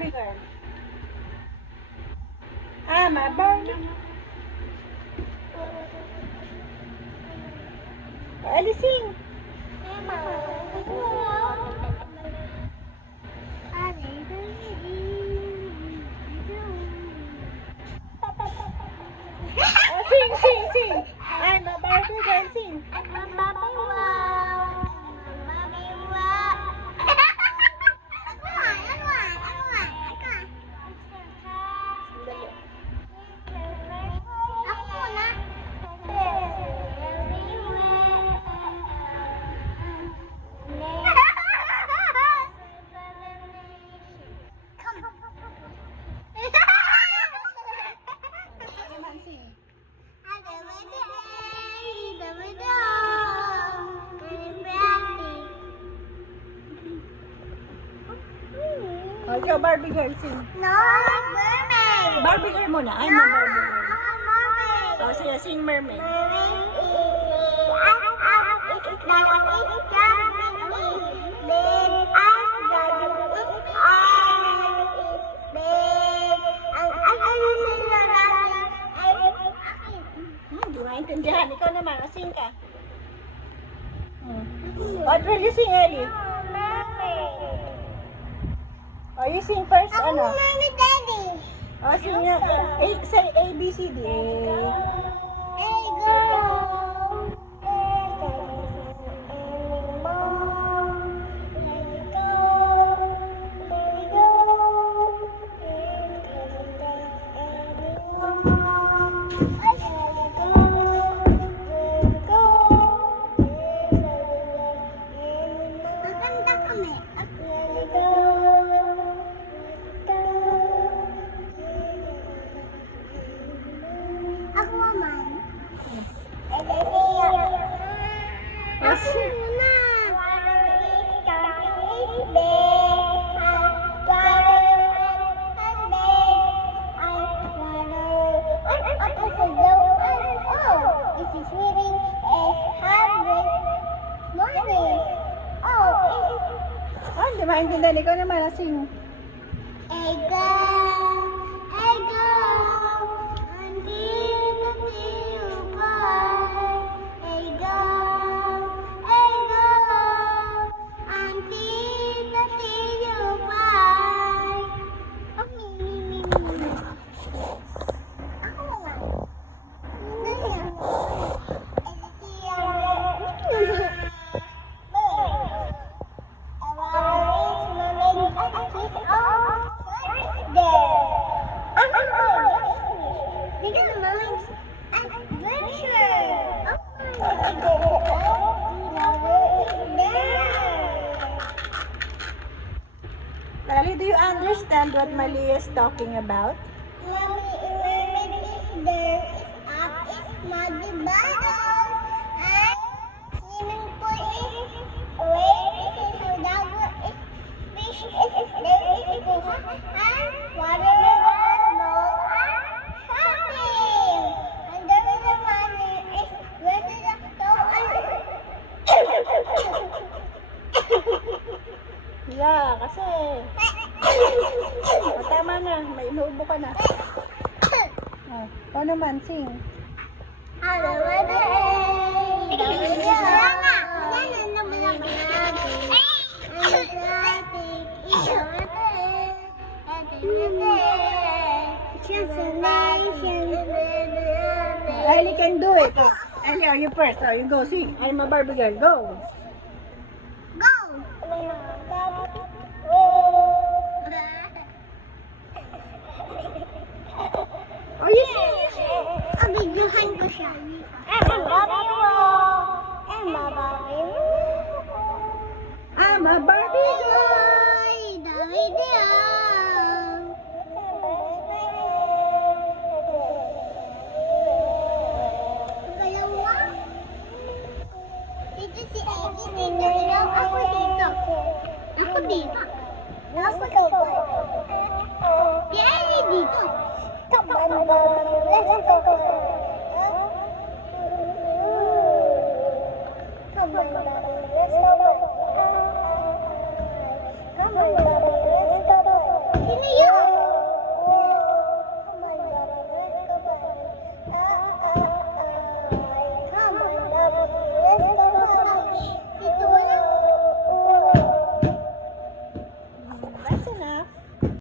Barbie girl. I'm a Barbie. Alising. Sing. I'm a Barbie girl, sing. Oh, ikaw, Barbie girl, sing. No, mermaid. Barbie girl muna. I'm a Barbie girl. Mermaid. Oh, sige, sing mermaid. Hindi maintindihan. Ikaw naman, sing ka. What will you sing, Ellie? Oh, you sing first, ano? Mommy, Daddy. Oh, sing nga. Say A, B, C, D. Hey, girl. Ako naman. Ako muna. Ah, hindi maintindihan. Ikaw naman, sing. Ellie, do you understand what Malia is talking about? Yeah, kasi tama na, may inuubo ka na. Oh, ikaw naman, sing. Ellie can do it. Ellie, are you first? Oh, you go, sing. I'm a Barbie girl. Go. Oh, you sing. Videohan ko siya. I'm a Barbie girl. Dito si Eggie, dito ikaw, ako dito. Ako dito. Ako dito. Si Ellie dito. Let's go. Come on.